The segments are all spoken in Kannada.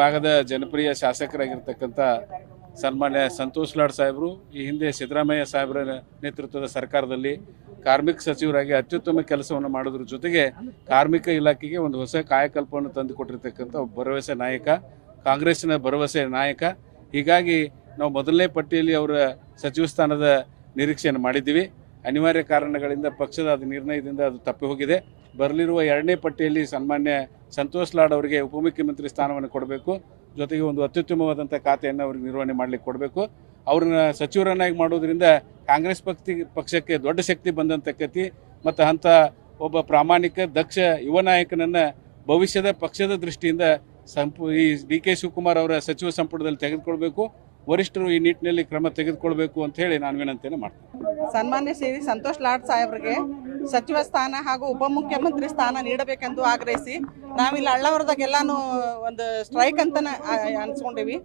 ಭಾಗದ ಜನಪ್ರಿಯ ಶಾಸಕರಾಗಿರ್ತಕ್ಕಂಥ ಸನ್ಮಾನ್ಯ ಸಂತೋಷ್ ಲಾಡ್ ಸಾಹೇಬರು ಈ ಹಿಂದೆ ಸಿದ್ದರಾಮಯ್ಯ ಸಾಹೇಬರ ನೇತೃತ್ವದ ಸರ್ಕಾರದಲ್ಲಿ ಕಾರ್ಮಿಕ ಸಚಿವರಾಗಿ ಅತ್ಯುತ್ತಮ ಕೆಲಸವನ್ನು ಮಾಡೋದ್ರ ಜೊತೆಗೆ ಕಾರ್ಮಿಕ ಇಲಾಖೆಗೆ ಒಂದು ಹೊಸ ಕಾಯಕಲ್ಪವನ್ನು ತಂದುಕೊಟ್ಟಿರ್ತಕ್ಕಂಥ ಒಬ್ಬ ಭರವಸೆ ನಾಯಕ, ಕಾಂಗ್ರೆಸ್ಸಿನ ಭರವಸೆ ನಾಯಕ. ಹೀಗಾಗಿ ನಾವು ಮೊದಲನೇ ಪಟ್ಟಿಯಲ್ಲಿ ಅವರ ಸಚಿವ ಸ್ಥಾನದ ನಿರೀಕ್ಷೆಯನ್ನು ಮಾಡಿದ್ದೀವಿ. ಅನಿವಾರ್ಯ ಕಾರಣಗಳಿಂದ ಪಕ್ಷದ ನಿರ್ಣಯದಿಂದ ಅದು ತಪ್ಪಿ ಹೋಗಿದೆ. ಬರಲಿರುವ ಎರಡನೇ ಪಟ್ಟಿಯಲ್ಲಿ ಸನ್ಮಾನ್ಯ ಸಂತೋಷ್ ಲಾಡ್ ಅವರಿಗೆ ಉಪಮುಖ್ಯಮಂತ್ರಿ ಸ್ಥಾನವನ್ನು ಕೊಡಬೇಕು, ಜೊತೆಗೆ ಒಂದು ಅತ್ಯುತ್ತಮವಾದಂಥ ಖಾತೆಯನ್ನು ಅವ್ರಿಗೆ ನಿರ್ವಹಣೆ ಮಾಡಲಿಕ್ಕೆ ಕೊಡಬೇಕು. ಅವ್ರನ್ನ ಸಚಿವರನ್ನಾಗಿ ಮಾಡೋದ್ರಿಂದ ಕಾಂಗ್ರೆಸ್ ಪಕ್ಷಕ್ಕೆ ದೊಡ್ಡ ಶಕ್ತಿ ಬಂದಂತಕ್ಕತಿ ಮತ್ತು ಅಂಥ ಒಬ್ಬ ಪ್ರಾಮಾಣಿಕ ದಕ್ಷ ಯುವ ನಾಯಕನನ್ನು ಭವಿಷ್ಯದ ಪಕ್ಷದ ದೃಷ್ಟಿಯಿಂದ ಈ ಡಿ.ಕೆ. ಶಿವಕುಮಾರ್ ಅವರ ಸಚಿವ ಸಂಪುಟದಲ್ಲಿ ತೆಗೆದುಕೊಳ್ಬೇಕು. ವರಿಷ್ಠರು ಈ ನಿಟ್ಟಿನಲ್ಲಿ ಕ್ರಮ ತೆಗೆದುಕೊಳ್ಬೇಕು ಅಂತ ಹೇಳಿ ನಾನು ವಿನಂತಿಯನ್ನು ಮಾಡ್ತೀನಿ. ಸನ್ಮಾನ್ಯ ಶ್ರೀ ಸಂತೋಷ್ ಲಾಡ್ ಸಾಹೇಬ್ರಿಗೆ ಸಚಿವ ಸ್ಥಾನ ಹಾಗೂ ಉಪಮುಖ್ಯಮಂತ್ರಿ ಸ್ಥಾನ ನೀಡಬೇಕೆಂದು ಆಗ್ರಹಿಸಿ ನಾವಿಲ್ಲಿ ಅಳ್ಳವರದಾಗೆಲ್ಲಾನು ಒಂದು ಸ್ಟ್ರೈಕ್ ಅಂತ ಅನ್ಸ್ಕೊಂಡಿವಿ.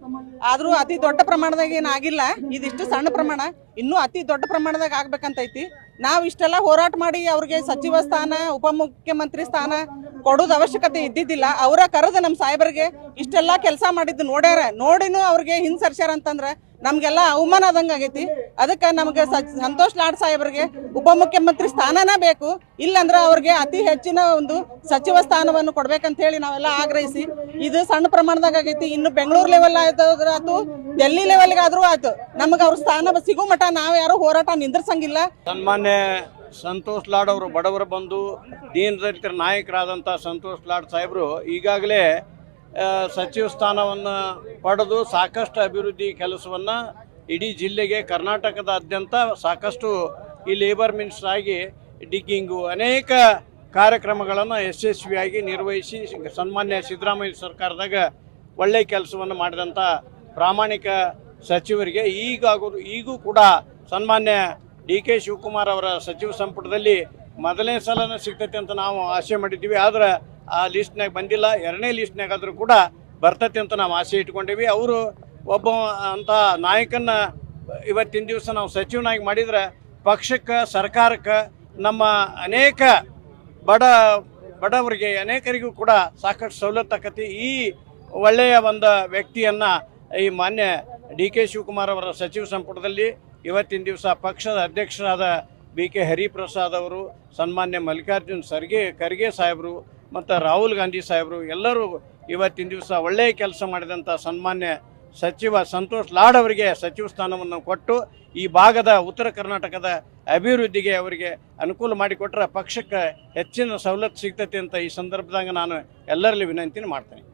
ಆದರೂ ಅತಿ ದೊಡ್ಡ ಪ್ರಮಾಣದಾಗ ಏನಾಗಿಲ್ಲ, ಇದಿಷ್ಟು ಸಣ್ಣ ಪ್ರಮಾಣ, ಇನ್ನೂ ಅತಿ ದೊಡ್ಡ ಪ್ರಮಾಣದಾಗ ಆಗ್ಬೇಕಂತೈತಿ. ನಾವು ಇಷ್ಟೆಲ್ಲ ಹೋರಾಟ ಮಾಡಿ ಅವ್ರಿಗೆ ಸಚಿವ ಸ್ಥಾನ ಉಪಮುಖ್ಯಮಂತ್ರಿ ಸ್ಥಾನ ಕೊಡೋದು ಅವಶ್ಯಕತೆ ಇದ್ದಿದ್ದಿಲ್ಲ. ಅವರ ಕರೆದ ನಮ್ಮ ಸಾಹೇಬರಿಗೆ ಇಷ್ಟೆಲ್ಲ ಕೆಲಸ ಮಾಡಿದ್ದು ನೋಡಿನೂ ಅವ್ರಿಗೆ ಹಿಂಸರ್ಸ್ಯಾರ ಅಂತಂದ್ರೆ ನಮ್ಗೆಲ್ಲ ಅವಮಾನ ಆದಂಗೆ ಆಗೈತಿ. ಅದಕ್ಕೆ ನಮಗೆ ಸಂತೋಷ್ ಲಾಡ್ ಸಾಹೇಬರಿಗೆ ಉಪಮುಖ್ಯಮಂತ್ರಿ ಸ್ಥಾನನ ಬೇಕು, ಇಲ್ಲಂದ್ರೆ ಅವ್ರಿಗೆ ಅತಿ ಹೆಚ್ಚಿನ ಒಂದು ಸಚಿವ ಸ್ಥಾನವನ್ನು ಕೊಡ್ಬೇಕಂತ ಹೇಳಿ ನಾವೆಲ್ಲ ಆಗ್ರಹಿಸಿ, ಇದು ಸಣ್ಣ ಪ್ರಮಾಣದಾಗ ಆಗೈತಿ. ಇನ್ನು ಬೆಂಗಳೂರು ಲೆವೆಲ್ ಆಯ್ತು, ಡೆಲ್ಲಿ ಲೆವೆಲ್ಗಾದ್ರೂ ಆಯ್ತು, ನಮಗೆ ಅವ್ರ ಸ್ಥಾನ ಸಿಗೋ ಮಠ ನಾವು ಯಾರು ಹೋರಾಟ ನಿಂದ್ರಸಂಗಿಲ್ಲ. ಸನ್ಮಾನ್ಯ ಸಂತೋಷ್ ಲಾಡ್ ಅವರು ಬಡವರ ಬಂಧು ದೀನದಲಿತರ ನಾಯಕರಾದಂಥ ಸಂತೋಷ್ ಲಾಡ್ ಸಾಹೇಬರು ಈಗಾಗಲೇ ಸಚಿವ ಸ್ಥಾನವನ್ನು ಪಡೆದು ಸಾಕಷ್ಟು ಅಭಿವೃದ್ಧಿ ಕೆಲಸವನ್ನು ಇಡೀ ಜಿಲ್ಲೆಗೆ ಕರ್ನಾಟಕದಾದ್ಯಂತ ಸಾಕಷ್ಟು ಈ ಲೇಬರ್ ಮಿನಿಸ್ಟರ್ ಆಗಿ ಡಿಗ್ಗಿಂಗು ಅನೇಕ ಕಾರ್ಯಕ್ರಮಗಳನ್ನು ಯಶಸ್ವಿಯಾಗಿ ನಿರ್ವಹಿಸಿ ಸನ್ಮಾನ್ಯ ಸಿದ್ದರಾಮಯ್ಯ ಸರ್ಕಾರದಾಗ ಒಳ್ಳೆಯ ಕೆಲಸವನ್ನು ಮಾಡಿದಂಥ ಪ್ರಾಮಾಣಿಕ ಸಚಿವರಿಗೆ ಈಗೂ ಕೂಡ ಸನ್ಮಾನ್ಯ ಡಿ.ಕೆ. ಶಿವಕುಮಾರ್ ಅವರ ಸಚಿವ ಸಂಪುಟದಲ್ಲಿ ಮೊದಲನೇ ಸಲನ ಸಿಗ್ತೈತೆ ಅಂತ ನಾವು ಆಸೆ ಮಾಡಿದ್ದೀವಿ. ಆದರೆ ಆ ಲಿಸ್ಟ್ನಾಗ ಬಂದಿಲ್ಲ. ಎರಡನೇ ಲಿಸ್ಟ್ನಾಗಾದರೂ ಕೂಡ ಬರ್ತೈತೆ ಅಂತ ನಾವು ಆಸೆ ಇಟ್ಕೊಂಡೀವಿ. ಅವರು ಒಬ್ಬ ಅಂಥ ನಾಯಕನ ಇವತ್ತಿನ ದಿವಸ ನಾವು ಸಚಿವನಾಗಿ ಮಾಡಿದರೆ ಪಕ್ಷಕ್ಕೆ, ಸರ್ಕಾರಕ್ಕೆ, ನಮ್ಮ ಅನೇಕ ಬಡವರಿಗೆ ಅನೇಕರಿಗೂ ಕೂಡ ಸಾಕಷ್ಟು ಸವಲತ್ತಾಕತಿ. ಈ ಒಳ್ಳೆಯ ಒಂದು ವ್ಯಕ್ತಿಯನ್ನು ಈ ಮಾನ್ಯ ಡಿ.ಕೆ. ಶಿವಕುಮಾರ್ ಅವರ ಸಚಿವ ಸಂಪುಟದಲ್ಲಿ ಇವತ್ತಿನ ದಿವಸ ಪಕ್ಷದ ಅಧ್ಯಕ್ಷರಾದ ಬಿ.ಕೆ. ಹರಿಪ್ರಸಾದ್ ಅವರು, ಸನ್ಮಾನ್ಯ ಮಲ್ಲಿಕಾರ್ಜುನ್ ಖರ್ಗೆ ಸಾಹೇಬರು ಮತ್ತು ರಾಹುಲ್ ಗಾಂಧಿ ಸಾಹೇಬರು ಎಲ್ಲರೂ ಇವತ್ತಿನ ದಿವಸ ಒಳ್ಳೆಯ ಕೆಲಸ ಮಾಡಿದಂಥ ಸನ್ಮಾನ್ಯ ಸಚಿವ ಸಂತೋಷ್ ಲಾಡ್ ಅವರಿಗೆ ಸಚಿವ ಸ್ಥಾನವನ್ನು ಕೊಟ್ಟು ಈ ಭಾಗದ ಉತ್ತರ ಕರ್ನಾಟಕದ ಅಭಿವೃದ್ಧಿಗೆ ಅವರಿಗೆ ಅನುಕೂಲ ಮಾಡಿಕೊಟ್ರೆ ಪಕ್ಷಕ್ಕೆ ಹೆಚ್ಚಿನ ಸವಲತ್ತು ಸಿಗ್ತೈತೆ ಅಂತ ಈ ಸಂದರ್ಭದಾಗ ನಾನು ಎಲ್ಲರಲ್ಲಿ ವಿನಂತಿನ ಮಾಡ್ತೇನೆ.